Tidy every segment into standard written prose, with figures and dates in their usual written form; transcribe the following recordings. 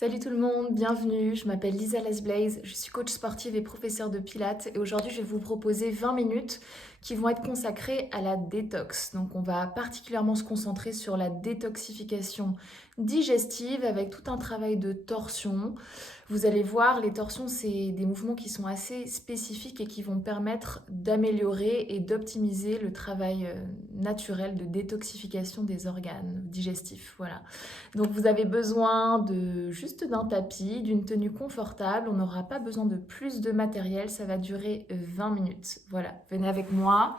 Salut tout le monde, bienvenue, je m'appelle Lisa Lesblaze, je suis coach sportive et professeure de pilates et aujourd'hui je vais vous proposer 20 minutes qui vont être consacrées à la détox. Donc on va particulièrement se concentrer sur la détoxification digestive avec tout un travail de torsion. Vous allez voir, les torsions c'est des mouvements qui sont assez spécifiques et qui vont permettre d'améliorer et d'optimiser le travail naturel de détoxification des organes digestifs. Voilà. Donc vous avez besoin de juste d'un tapis, d'une tenue confortable. On n'aura pas besoin de plus de matériel. Ça va durer 20 minutes. Voilà, venez avec moi.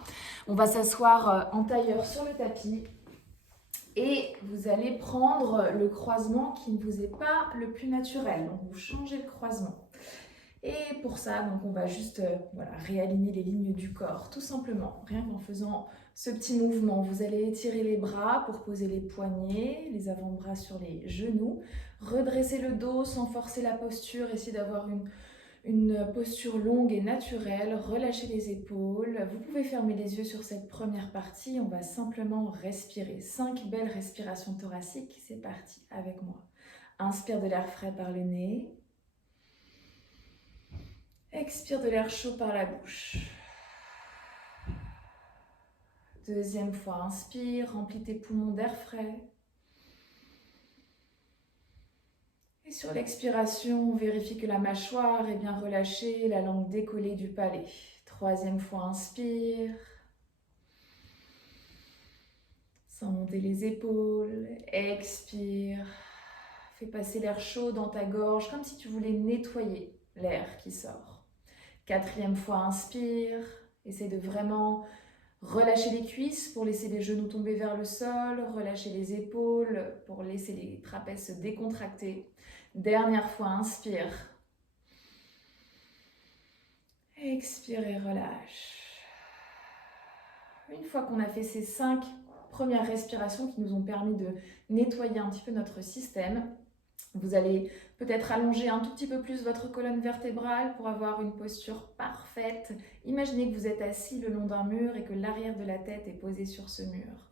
On va s'asseoir en tailleur sur le tapis. Et vous allez prendre le croisement qui ne vous est pas le plus naturel. Donc vous changez le croisement. Et pour ça, donc on va juste réaligner les lignes du corps, tout simplement. Rien qu'en faisant ce petit mouvement, vous allez étirer les bras pour poser les poignets, les avant-bras sur les genoux, redresser le dos sans forcer la posture, essayer d'avoir une posture longue et naturelle, relâcher les épaules. Vous pouvez fermer les yeux sur cette première partie, on va simplement respirer. 5 belles respirations thoraciques, c'est parti avec moi. Inspire de l'air frais par le nez. Expire de l'air chaud par la bouche. Deuxième fois, inspire, remplis tes poumons d'air frais. Et sur l'expiration, vérifie que la mâchoire est bien relâchée, la langue décollée du palais. Troisième fois, inspire. Sans monter les épaules. Expire. Fais passer l'air chaud dans ta gorge, comme si tu voulais nettoyer l'air qui sort. Quatrième fois, inspire. Essaie de vraiment relâcher les cuisses pour laisser les genoux tomber vers le sol, relâcher les épaules pour laisser les trapèzes se décontracter. Dernière fois, inspire. Expire et relâche. Une fois qu'on a fait ces 5 premières respirations qui nous ont permis de nettoyer un petit peu notre système, vous allez peut-être allonger un tout petit peu plus votre colonne vertébrale pour avoir une posture parfaite. Imaginez que vous êtes assis le long d'un mur et que l'arrière de la tête est posé sur ce mur.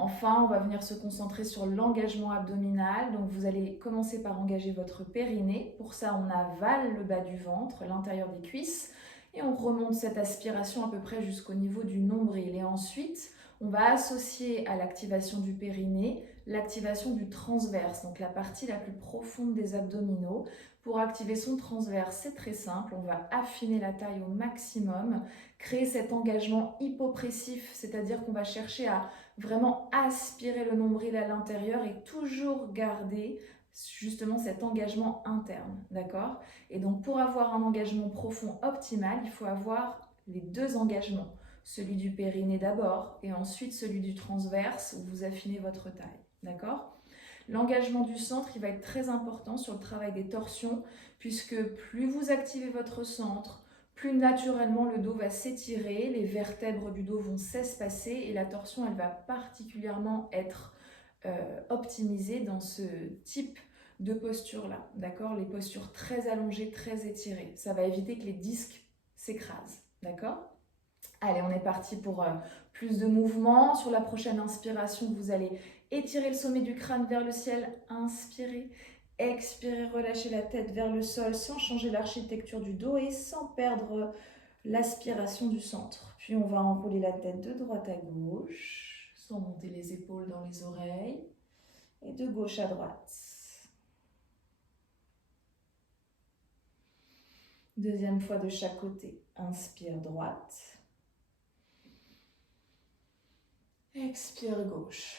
Enfin, on va venir se concentrer sur l'engagement abdominal. Donc vous allez commencer par engager votre périnée. Pour ça, on avale le bas du ventre, l'intérieur des cuisses. Et on remonte cette aspiration à peu près jusqu'au niveau du nombril. Et ensuite, on va associer à l'activation du périnée l'activation du transverse, donc la partie la plus profonde des abdominaux. Pour activer son transverse, c'est très simple, on va affiner la taille au maximum, créer cet engagement hypopressif, c'est-à-dire qu'on va chercher à vraiment aspirer le nombril à l'intérieur et toujours garder justement cet engagement interne, d'accord? Et donc pour avoir un engagement profond optimal, il faut avoir les deux engagements, celui du périnée d'abord et ensuite celui du transverse où vous affinez votre taille. D'accord? L'engagement du centre, il va être très important sur le travail des torsions, puisque plus vous activez votre centre, plus naturellement le dos va s'étirer, les vertèbres du dos vont s'espacer et la torsion, elle va particulièrement être optimisée dans ce type de posture-là. D'accord? Les postures très allongées, très étirées. Ça va éviter que les disques s'écrasent. D'accord? Allez, on est parti pour plus de mouvements. Sur la prochaine inspiration, vous allez étirer le sommet du crâne vers le ciel. Inspirez. Expirez, relâchez la tête vers le sol sans changer l'architecture du dos et sans perdre l'aspiration du centre. Puis on va enrouler la tête de droite à gauche, sans monter les épaules dans les oreilles, et de gauche à droite. Deuxième fois de chaque côté. Inspire droite. Expire gauche.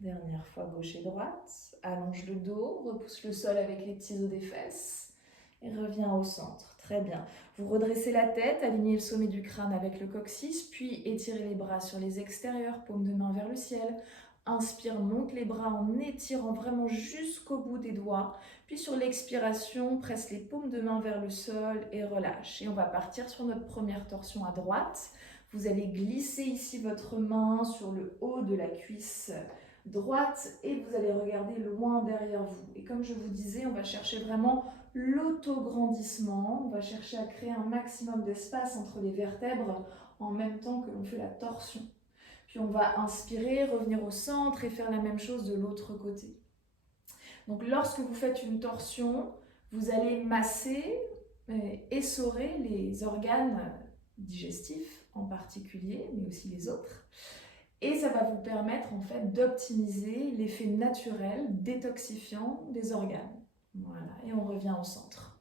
Dernière fois gauche et droite. Allonge le dos, repousse le sol avec les petits os des fesses et reviens au centre. Très bien. Vous redressez la tête, alignez le sommet du crâne avec le coccyx, puis étirez les bras sur les extérieurs, paume de main vers le ciel. Inspire, monte les bras en étirant vraiment jusqu'au bout des doigts. Puis sur l'expiration, presse les paumes de main vers le sol et relâche. Et on va partir sur notre première torsion à droite. Vous allez glisser ici votre main sur le haut de la cuisse droite et vous allez regarder loin derrière vous. Et comme je vous disais, on va chercher vraiment l'autograndissement. On va chercher à créer un maximum d'espace entre les vertèbres en même temps que l'on fait la torsion. Puis on va inspirer, revenir au centre et faire la même chose de l'autre côté. Donc lorsque vous faites une torsion, vous allez masser, essorer les organes digestifs en particulier, mais aussi les autres. Et ça va vous permettre en fait d'optimiser l'effet naturel détoxifiant des organes. Voilà, et on revient au centre.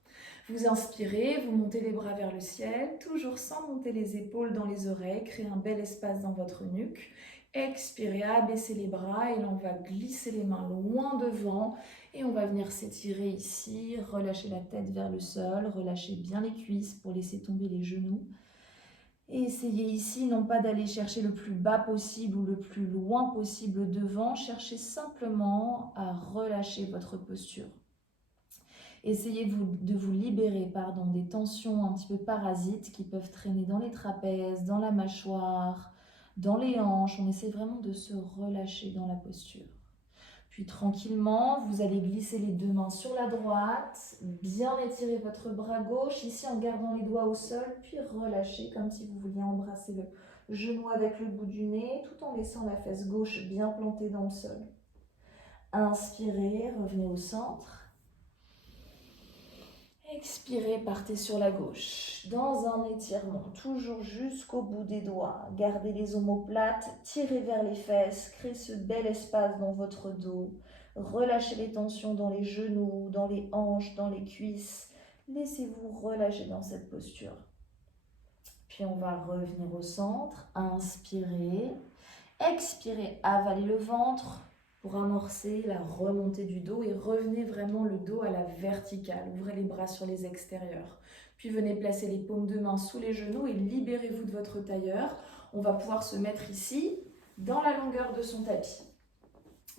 Vous inspirez, vous montez les bras vers le ciel, toujours sans monter les épaules dans les oreilles, créez un bel espace dans votre nuque. Expirez, abaissez les bras et là on va glisser les mains loin devant et on va venir s'étirer ici, relâcher la tête vers le sol, relâchez bien les cuisses pour laisser tomber les genoux. Et essayez ici non pas d'aller chercher le plus bas possible ou le plus loin possible devant, cherchez simplement à relâcher votre posture. Essayez de vous libérer des tensions un petit peu parasites qui peuvent traîner dans les trapèzes, dans la mâchoire, dans les hanches. On essaie vraiment de se relâcher dans la posture. Puis tranquillement, vous allez glisser les deux mains sur la droite, bien étirer votre bras gauche, ici en gardant les doigts au sol, puis relâcher comme si vous vouliez embrasser le genou avec le bout du nez, tout en laissant la fesse gauche bien plantée dans le sol. Inspirez, revenez au centre. Expirez, partez sur la gauche, dans un étirement, toujours jusqu'au bout des doigts. Gardez les omoplates, tirez vers les fesses, créez ce bel espace dans votre dos. Relâchez les tensions dans les genoux, dans les hanches, dans les cuisses. Laissez-vous relâcher dans cette posture. Puis on va revenir au centre, inspirez, expirez, avalez le ventre, pour amorcer la remontée du dos et revenez vraiment le dos à la verticale. Ouvrez les bras sur les extérieurs. Puis venez placer les paumes de main sous les genoux et libérez-vous de votre tailleur. On va pouvoir se mettre ici dans la longueur de son tapis.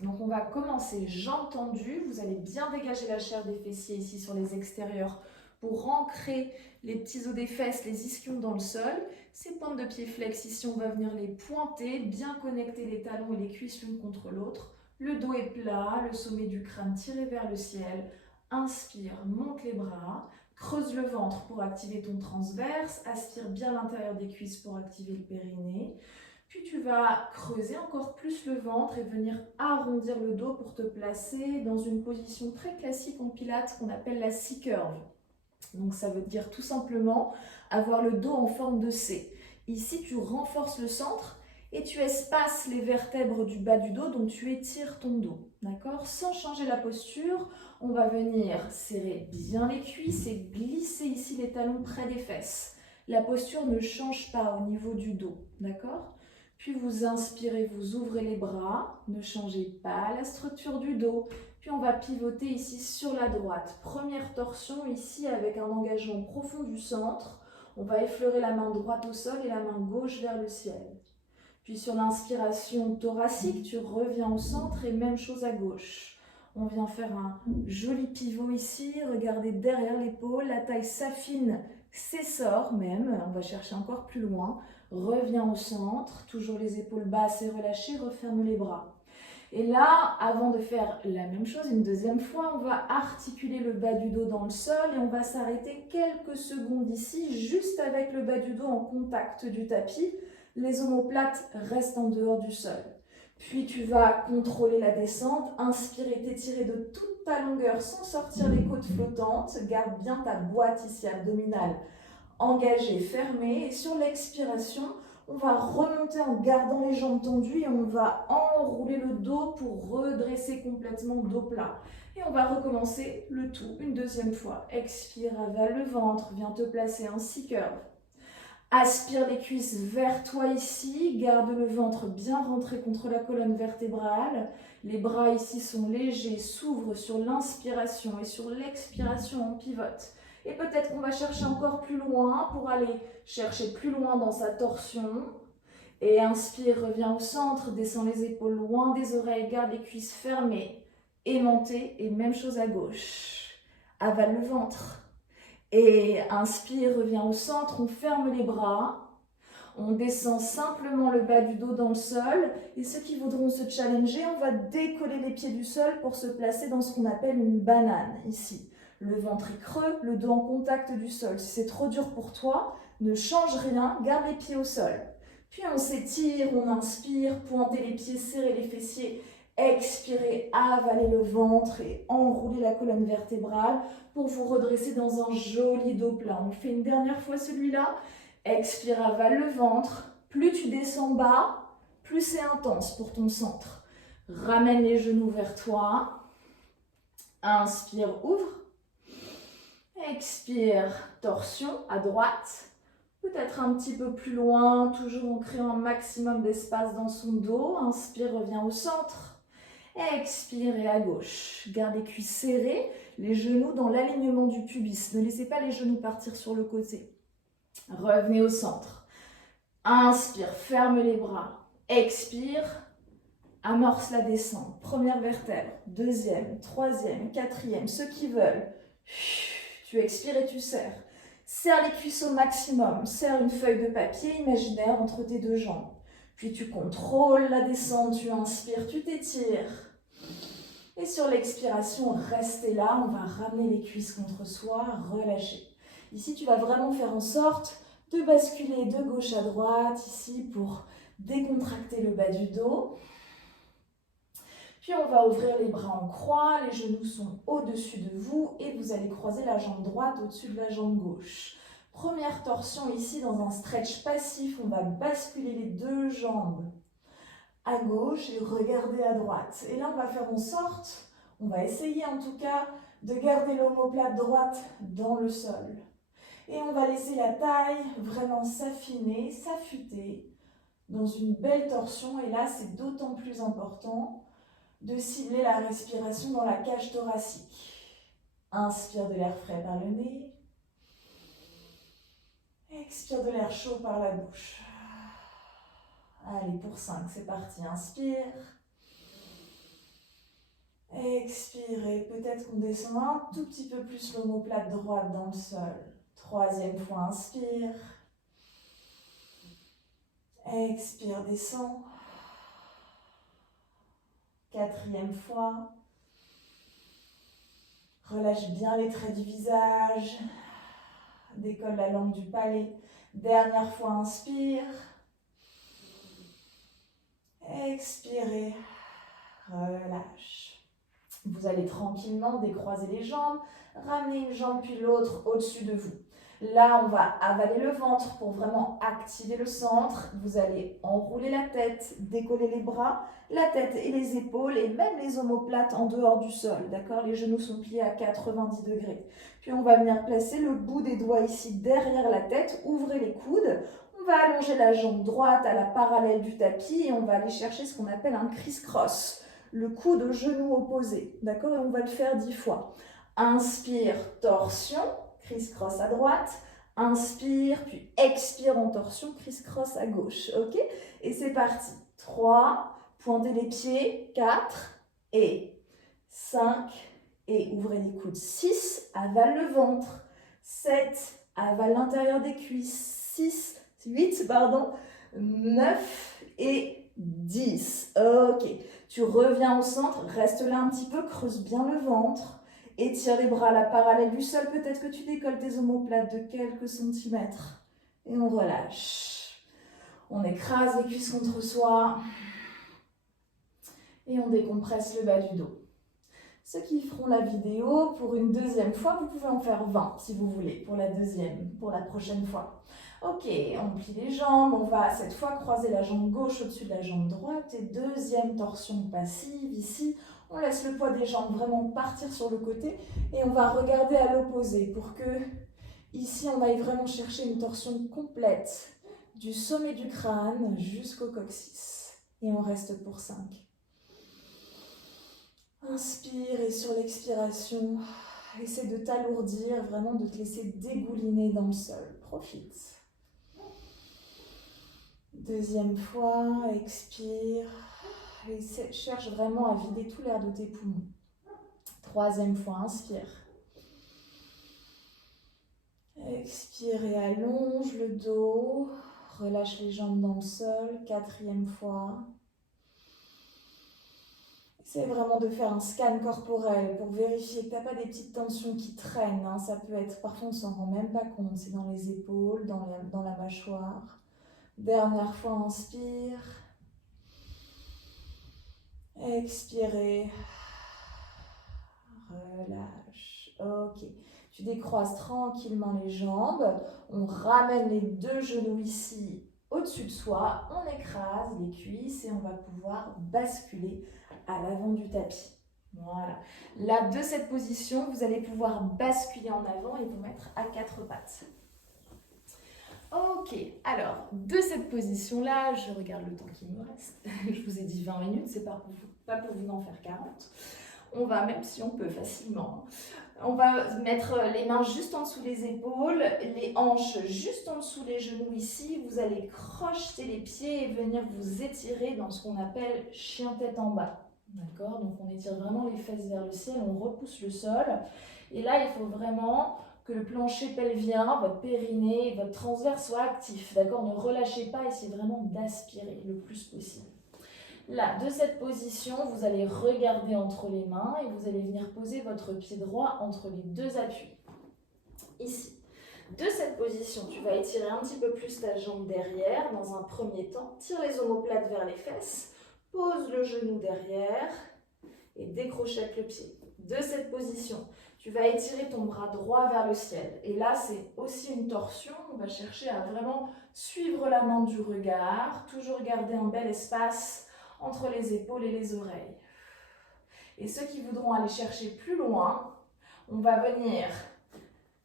Donc on va commencer jambes tendues. Vous allez bien dégager la chair des fessiers ici sur les extérieurs pour ancrer les petits os des fesses, les ischions dans le sol. Ces pointes de pied flex ici, on va venir les pointer, bien connecter les talons et les cuisses l'une contre l'autre. Le dos est plat, le sommet du crâne tiré vers le ciel. Inspire, monte les bras, creuse le ventre pour activer ton transverse, aspire bien l'intérieur des cuisses pour activer le périnée. Puis tu vas creuser encore plus le ventre et venir arrondir le dos pour te placer dans une position très classique en pilates qu'on appelle la C-curve. Donc ça veut dire tout simplement avoir le dos en forme de C. Ici tu renforces le centre et tu espaces les vertèbres du bas du dos, donc tu étires ton dos, d'accord? Sans changer la posture, on va venir serrer bien les cuisses et glisser ici les talons près des fesses. La posture ne change pas au niveau du dos, d'accord? Puis vous inspirez, vous ouvrez les bras, ne changez pas la structure du dos. Puis on va pivoter ici sur la droite. Première torsion ici avec un engagement profond du centre. On va effleurer la main droite au sol et la main gauche vers le ciel. Puis sur l'inspiration thoracique, tu reviens au centre et même chose à gauche. On vient faire un joli pivot ici, regardez derrière l'épaule, la taille s'affine, s'essore même, on va chercher encore plus loin. Reviens au centre, toujours les épaules basses et relâchées, referme les bras. Et là, avant de faire la même chose une deuxième fois, on va articuler le bas du dos dans le sol et on va s'arrêter quelques secondes ici, juste avec le bas du dos en contact du tapis. Les omoplates restent en dehors du sol. Puis tu vas contrôler la descente, inspirer, t'étirer de toute ta longueur sans sortir les côtes flottantes. Garde bien ta boîte ici abdominale engagée, fermée. Et sur l'expiration, on va remonter en gardant les jambes tendues et on va enrouler le dos pour redresser complètement dos plat. Et on va recommencer le tout une deuxième fois. Expire, avale le ventre, viens te placer en C-curve. Aspire les cuisses vers toi ici, garde le ventre bien rentré contre la colonne vertébrale. Les bras ici sont légers, s'ouvrent sur l'inspiration et sur l'expiration on pivote. Et peut-être qu'on va chercher encore plus loin pour aller chercher plus loin dans sa torsion. Et inspire, reviens au centre, descends les épaules loin des oreilles, garde les cuisses fermées, aimantées et même chose à gauche. Avale le ventre. Et inspire, reviens au centre, on ferme les bras, on descend simplement le bas du dos dans le sol. Et ceux qui voudront se challenger, on va décoller les pieds du sol pour se placer dans ce qu'on appelle une banane, ici. Le ventre est creux, le dos en contact du sol. Si c'est trop dur pour toi, ne change rien, garde les pieds au sol. Puis on s'étire, on inspire, pointez les pieds, serrez les fessiers. Expirez, avalez le ventre et enroulez la colonne vertébrale pour vous redresser dans un joli dos plat. On fait une dernière fois celui-là. Expire, avale le ventre. Plus tu descends bas, plus c'est intense pour ton centre. Ramène les genoux vers toi. Inspire, ouvre. Expire, torsion à droite. Peut-être un petit peu plus loin, toujours en créant un maximum d'espace dans son dos. Inspire, reviens au centre. Expirez à gauche. Garde les cuisses serrées, les genoux dans l'alignement du pubis. Ne laissez pas les genoux partir sur le côté. Revenez au centre. Inspire, ferme les bras. Expire, amorce la descente. Première vertèbre, deuxième, troisième, quatrième. Ceux qui veulent, tu expires et tu serres. Serre les cuisses au maximum. Serre une feuille de papier imaginaire entre tes deux jambes. Puis tu contrôles la descente, tu inspires, tu t'étires. Et sur l'expiration, restez là, on va ramener les cuisses contre soi, relâcher. Ici, tu vas vraiment faire en sorte de basculer de gauche à droite, ici, pour décontracter le bas du dos. Puis on va ouvrir les bras en croix, les genoux sont au-dessus de vous et vous allez croiser la jambe droite au-dessus de la jambe gauche. Première torsion ici dans un stretch passif, on va basculer les deux jambes à gauche et regarder à droite. Et là, on va faire en sorte, on va essayer en tout cas, de garder l'omoplate droite dans le sol. Et on va laisser la taille vraiment s'affiner, s'affûter dans une belle torsion. Et là, c'est d'autant plus important de cibler la respiration dans la cage thoracique. Inspire de l'air frais par le nez. Expire de l'air chaud par la bouche. Allez, pour 5, c'est parti. Inspire. Expirez. Peut-être qu'on descend un tout petit peu plus l'omoplate droite dans le sol. Troisième fois, inspire. Expire, descend. Quatrième fois. Relâche bien les traits du visage. Décolle la langue du palais. Dernière fois, inspire. Expirez. Relâche. Vous allez tranquillement décroiser les jambes, ramener une jambe puis l'autre au-dessus de vous. Là, on va avaler le ventre pour vraiment activer le centre. Vous allez enrouler la tête, décoller les bras, la tête et les épaules et même les omoplates en dehors du sol. D'accord? Les genoux sont pliés à 90 degrés. Puis on va venir placer le bout des doigts ici derrière la tête. Ouvrez les coudes. On va allonger la jambe droite à la parallèle du tapis et on va aller chercher ce qu'on appelle un criss-cross. Le coude au genou opposé. D'accord? Et on va le faire 10 fois. Inspire, torsion. Criss-cross à droite, inspire, puis expire en torsion, criss-cross à gauche, ok? Et c'est parti. 3, pointez les pieds, 4 et 5, et ouvrez les coudes. 6, avale le ventre, 7, avale l'intérieur des cuisses, 8, 9 et 10. Ok, tu reviens au centre, reste là un petit peu, creuse bien le ventre. Étire les bras à la parallèle du sol. Peut-être que tu décolles tes omoplates de quelques centimètres. Et on relâche. On écrase les cuisses contre soi. Et on décompresse le bas du dos. Ceux qui feront la vidéo pour une deuxième fois, vous pouvez en faire 20 si vous voulez, pour la prochaine fois. Ok, on plie les jambes. On va cette fois croiser la jambe gauche au-dessus de la jambe droite. Et deuxième torsion passive ici. On laisse le poids des jambes vraiment partir sur le côté et on va regarder à l'opposé pour que ici on aille vraiment chercher une torsion complète du sommet du crâne jusqu'au coccyx. Et on reste pour 5. Inspire et sur l'expiration, essaie de t'alourdir, vraiment de te laisser dégouliner dans le sol. Profite. Deuxième fois, expire. Et cherche vraiment à vider tout l'air de tes poumons. Troisième fois, inspire. Expire et allonge le dos. Relâche les jambes dans le sol. Quatrième fois. Essaie vraiment de faire un scan corporel pour vérifier que tu n'as pas des petites tensions qui traînent. Hein. Ça peut être, parfois on ne s'en rend même pas compte. C'est dans les épaules, dans la mâchoire. Dernière fois, inspire. Expirez. Relâche. Ok. Tu décroises tranquillement les jambes. On ramène les deux genoux ici au-dessus de soi. On écrase les cuisses et on va pouvoir basculer à l'avant du tapis. Voilà. Là, de cette position, vous allez pouvoir basculer en avant et vous mettre à quatre pattes. Ok, alors, de cette position-là, je regarde le temps qui me reste. Je vous ai dit 20 minutes, c'est pas pour vous en faire 40. On va, même si on peut facilement, on va mettre les mains juste en dessous des épaules, les hanches juste en dessous des genoux ici. Vous allez crocheter les pieds et venir vous étirer dans ce qu'on appelle chien tête en bas. D'accord? Donc on étire vraiment les fesses vers le ciel, on repousse le sol. Et là, il faut vraiment que le plancher pelvien, votre périnée, votre transverse soient actifs. D'accord? Ne relâchez pas, essayez vraiment d'aspirer le plus possible. Là, de cette position, vous allez regarder entre les mains et vous allez venir poser votre pied droit entre les deux appuis. Ici. De cette position, tu vas étirer un petit peu plus ta jambe derrière dans un premier temps. Tire les omoplates vers les fesses. Pose le genou derrière et décrochette le pied. De cette position, tu vas étirer ton bras droit vers le ciel. Et là, c'est aussi une torsion. On va chercher à vraiment suivre la main du regard. Toujours garder un bel espace entre les épaules et les oreilles. Et ceux qui voudront aller chercher plus loin, on va venir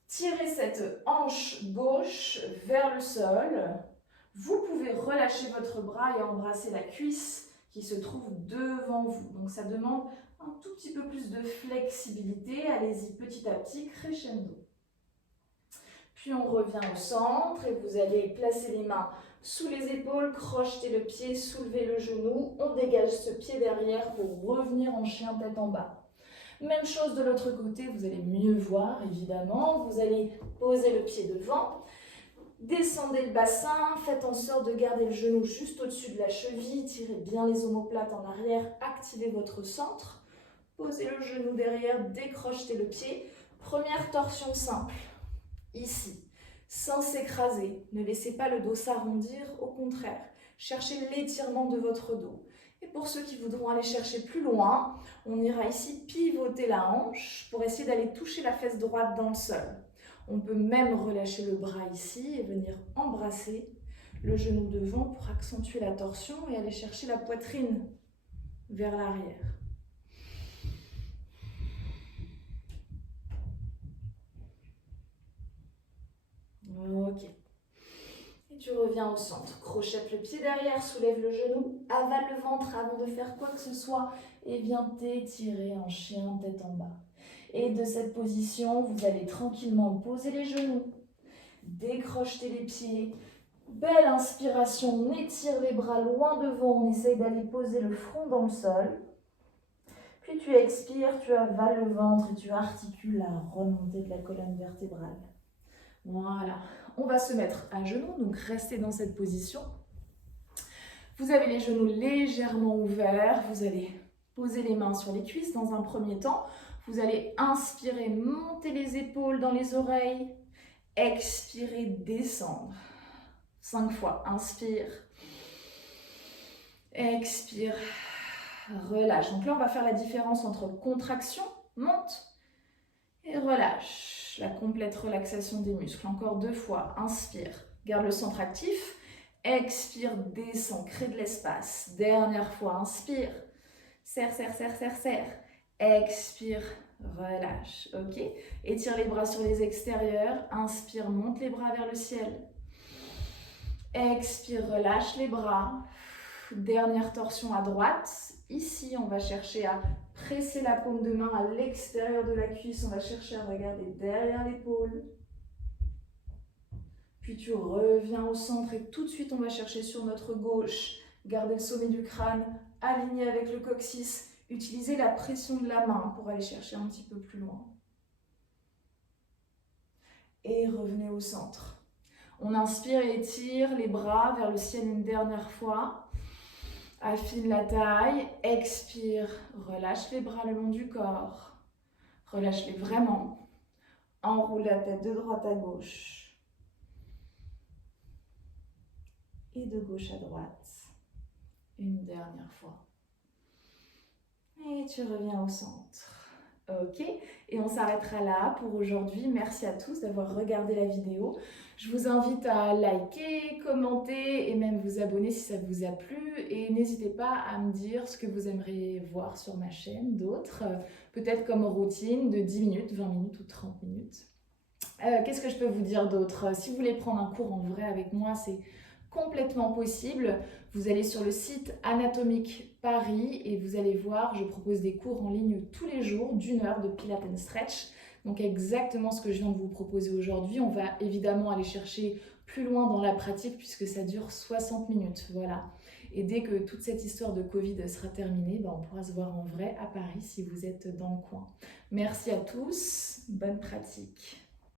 tirer cette hanche gauche vers le sol. Vous pouvez relâcher votre bras et embrasser la cuisse qui se trouve devant vous. Donc ça demande un tout petit peu plus de flexibilité. Allez-y petit à petit, crescendo. Puis on revient au centre et vous allez placer les mains sous les épaules, crocheter le pied, soulever le genou. On dégage ce pied derrière pour revenir en chien tête en bas. Même chose de l'autre côté, vous allez mieux voir évidemment. Vous allez poser le pied devant. Descendez le bassin, faites en sorte de garder le genou juste au-dessus de la cheville, tirez bien les omoplates en arrière, activez votre centre. Posez le genou derrière, décrochetez le pied. Première torsion simple. Ici, sans s'écraser, ne laissez pas le dos s'arrondir, au contraire, cherchez l'étirement de votre dos. Et pour ceux qui voudront aller chercher plus loin, on ira ici pivoter la hanche pour essayer d'aller toucher la fesse droite dans le sol. On peut même relâcher le bras ici et venir embrasser le genou devant pour accentuer la torsion et aller chercher la poitrine vers l'arrière. Ok. Et tu reviens au centre. Crochette le pied derrière, soulève le genou, avale le ventre avant de faire quoi que ce soit et viens t'étirer en chien tête en bas. Et de cette position, vous allez tranquillement poser les genoux, décrocheter les pieds. Belle inspiration, on étire les bras loin devant, on essaye d'aller poser le front dans le sol. Puis tu expires, tu avales le ventre et tu articules la remontée de la colonne vertébrale. Voilà, on va se mettre à genoux, donc restez dans cette position. Vous avez les genoux légèrement ouverts, vous allez poser les mains sur les cuisses dans un premier temps. Vous allez inspirer, monter les épaules dans les oreilles. Expirer, descendre. 5 fois, inspire. Expire, relâche. Donc là, on va faire la différence entre contraction, monte, et relâche. La complète relaxation des muscles. Encore 2 fois, inspire. Garde le centre actif. Expire, descend, crée de l'espace. Dernière fois, inspire. Serre, serre, serre, serre, serre. Expire, relâche. Ok. Étire les bras sur les extérieurs. Inspire, monte les bras vers le ciel. Expire, relâche les bras. Dernière torsion à droite. Ici, on va chercher à presser la paume de main à l'extérieur de la cuisse. On va chercher à regarder derrière l'épaule. Puis tu reviens au centre et tout de suite, on va chercher sur notre gauche. Garder le sommet du crâne aligné avec le coccyx. Utilisez la pression de la main pour aller chercher un petit peu plus loin. Et revenez au centre. On inspire et étire les bras vers le ciel une dernière fois. Affine la taille, expire, relâche les bras le long du corps. Relâche-les vraiment. Enroule la tête de droite à gauche. Et de gauche à droite. Une dernière fois. Et tu reviens au centre. Ok, et on s'arrêtera là pour aujourd'hui. Merci à tous d'avoir regardé la vidéo. Je vous invite à liker, commenter et même vous abonner si ça vous a plu. Et n'hésitez pas à me dire ce que vous aimeriez voir sur ma chaîne, d'autres, peut-être comme routine de 10 minutes, 20 minutes ou 30 minutes. Qu'est-ce que je peux vous dire d'autre? Si vous voulez prendre un cours en vrai avec moi, c'est complètement possible. Vous allez sur le site Anatomique Paris et vous allez voir, je propose des cours en ligne tous les jours d'1 heure de Pilates and Stretch. Donc exactement ce que je viens de vous proposer aujourd'hui. On va évidemment aller chercher plus loin dans la pratique puisque ça dure 60 minutes. Voilà. Et dès que toute cette histoire de Covid sera terminée, on pourra se voir en vrai à Paris si vous êtes dans le coin. Merci à tous, bonne pratique.